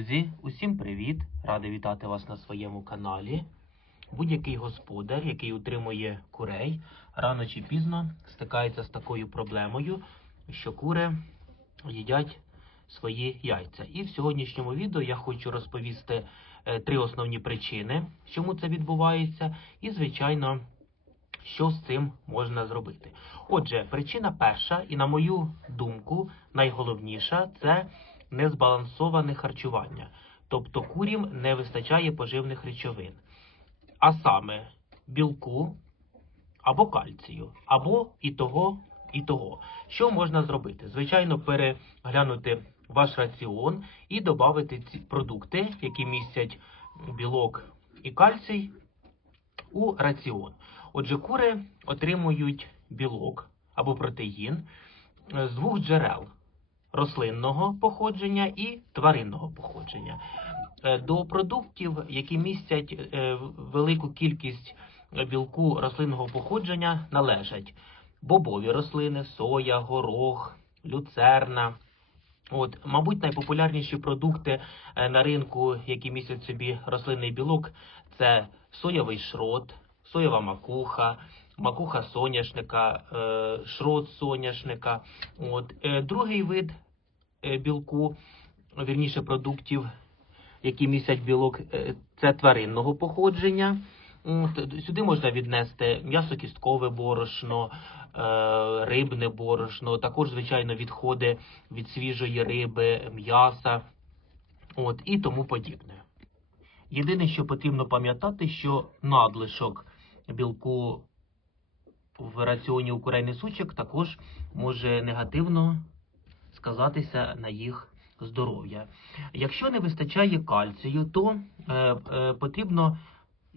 Друзі, усім привіт! Радий вітати вас на своєму каналі. Будь-який господар, який утримує курей, рано чи пізно стикається з такою проблемою, що кури їдять свої яйця. І в сьогоднішньому відео я хочу розповісти е, три основні причини, чому це відбувається, і, звичайно, що з цим можна зробити. Отже, причина перша, і на мою думку, найголовніша це незбалансоване харчування. Тобто курям не вистачає поживних речовин, а саме білку або кальцію, або і того, і того. Що можна зробити? Звичайно, переглянути ваш раціон і додати ці продукти, які містять білок і кальцій, у раціон. Отже, кури отримують білок або протеїн з двох джерел рослинного походження і тваринного походження. Е, До продуктів, які містять е, велику кількість білку рослинного походження, належать бобові рослини, соя, горох, люцерна. От, мабуть, найпопулярніші продукти е, на ринку, які містять собі рослинний білок, це соєвий шрот, соєва макуха, макуха соняшника, шрот соняшника. От. Другий вид білку, вірніше продуктів, які містять білок, е, це тваринного походження. Сюди можна віднести м'ясокісткове борошно, е, рибне борошно, також, звичайно, відходи від свіжої риби, м'яса от, і тому подібне. Єдине, що потрібно пам'ятати, що надлишок білку в раціоні у курей несучок також може негативно сказатися на їх здоров'я. Якщо не вистачає кальцію, то е, е, потрібно,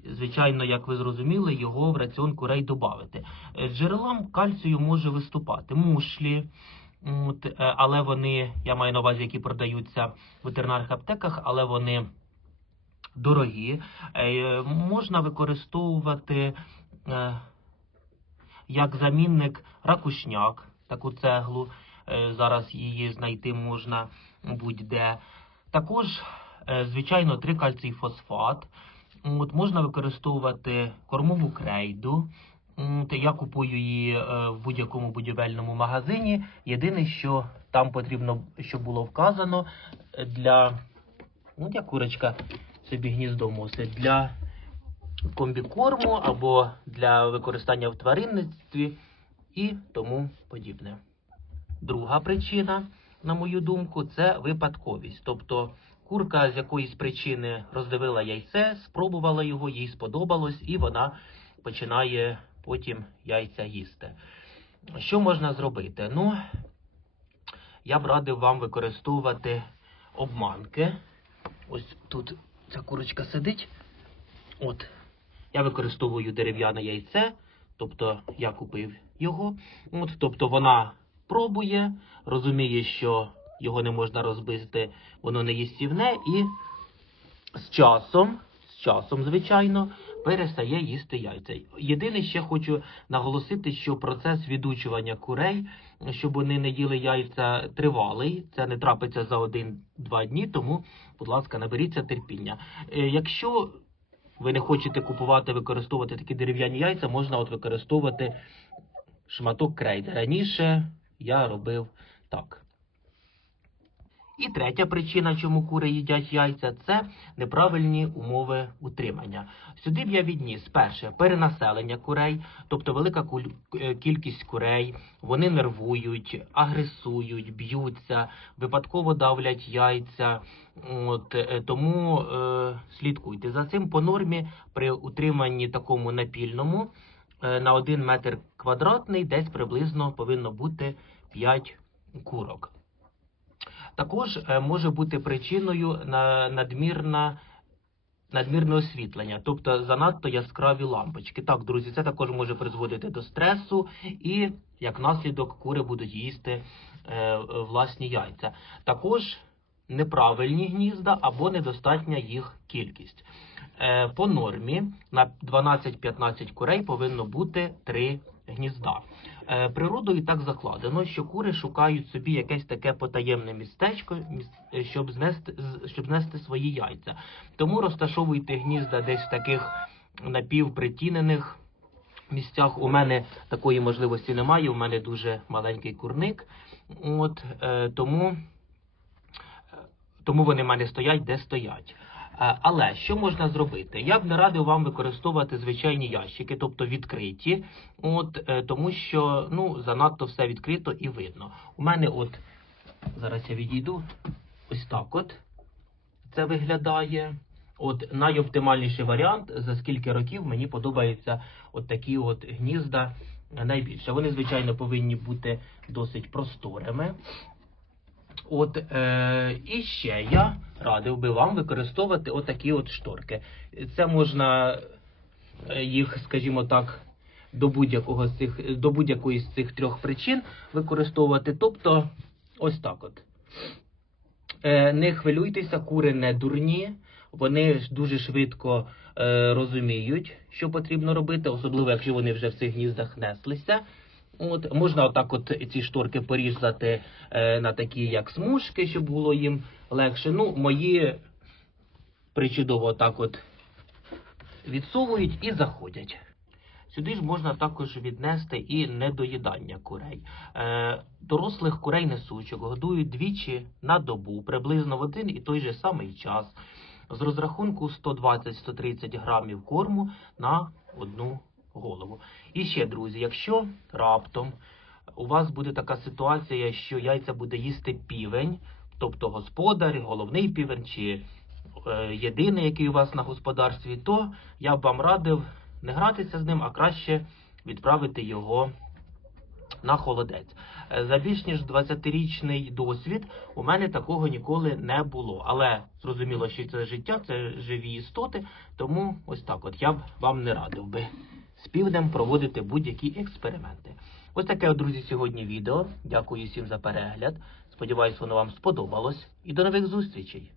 звичайно, як ви зрозуміли, його в раціон курей додати. Джерелом кальцію може виступати мушлі, е, але вони, я маю на увазі, які продаються в ветеринарних аптеках, але вони дорогі. Е, Можна використовувати е, як замінник ракушняк, таку цеглу. Е, Зараз її знайти можна будь-де. Також, е, звичайно, трикальцій-фосфат. От, можна використовувати кормову крейду. От, Я купую її е, в будь-якому будівельному магазині. Єдине, що там потрібно, щоб було вказано для ну, як курочка собі гніздо мосить, для комбікорму або для використання в тваринництві і тому подібне. Друга причина, на мою думку, це випадковість. Тобто курка з якоїсь причини роздивила яйце, спробувала його, їй сподобалось, і вона починає потім яйця їсти. Що можна зробити? Ну, я б радив вам використовувати обманки. Ось тут ця курочка сидить. От. Я використовую дерев'яне яйце, тобто я купив його. От, тобто вона пробує, розуміє, що його не можна розбити, воно не їстівне, і з часом, з часом, звичайно, перестає їсти яйця. Єдине, ще хочу наголосити, що процес відучування курей, щоб вони не їли яйця тривалий, це не трапиться за один-два дні, тому, будь ласка, наберіться терпіння. Е, Якщо ви не хочете купувати, використовувати такі дерев'яні яйця, можна от використовувати шматок крейди. Раніше я робив так. І третя причина, чому кури їдять яйця, це неправильні умови утримання. Сюди б я відніс перше перенаселення курей, тобто велика е, кількість курей, вони нервують, агресують, б'ються, випадково давлять яйця. От, е, тому е, слідкуйте за цим по нормі при утриманні такому напільному на 1 метр квадратний десь приблизно повинно бути 5 курок. Також е, може бути причиною надмірна, надмірне освітлення, тобто занадто яскраві лампочки. Так, друзі, це також може призводити до стресу, і як наслідок кури будуть їсти е, е, власні яйця. Також неправильні гнізда або недостатня їх кількість. Е, по нормі на 12-15 курей повинно бути 3 гнізда. Е, Природою так закладено, що кури шукають собі якесь таке потаємне містечко, е, щоб знести, щоб знести свої яйця. Тому розташовуйте гнізда десь в таких напівпритінених місцях. У мене такої можливості немає. У мене дуже маленький курник. От тому, тому вони в мене стоять, де стоять. Е, Але що можна зробити? Я б не радив вам використовувати звичайні ящики, тобто відкриті, от, е, тому що ну, занадто все відкрито і видно. У мене от, зараз я відійду, ось так от це виглядає. От найоптимальніший варіант, за скільки років мені подобаються от такі от гнізда найбільше. Вони, звичайно, повинні бути досить просторими. От е, і ще я радив би вам використовувати отакі от шторки. Це можна е, їх, скажімо так, до будь-якого з цих до будь-якої з цих трьох причин використовувати. Тобто, ось так от. Е, не хвилюйтеся, кури не дурні. Вони дуже швидко е, розуміють, що потрібно робити, особливо якщо вони вже в цих гніздах неслися. От можна отак, от ці шторки порізати е, на такі, як смужки, щоб було їм легше. Ну, мої причудово отак от відсовують і заходять. Сюди ж можна також віднести і недоїдання курей. Е, дорослих курей несучок годують двічі на добу, приблизно в один і той же самий час, з розрахунку 120-130 грамів корму на одну голову. І ще, друзі, якщо раптом у вас буде така ситуація, що яйця буде їсти півень, тобто господар, головний півень чи е, єдиний, який у вас на господарстві, то я б вам радив не гратися з ним, а краще відправити його на холодець. Е, За більш ніж 20-річний досвід у мене такого ніколи не було. Але зрозуміло, що це життя, це живі істоти, тому ось так от я б вам не радив би з півднем проводити будь-які експерименти. Ось таке, друзі, сьогодні відео. Дякую всім за перегляд. Сподіваюсь, воно вам сподобалось. І до нових зустрічей!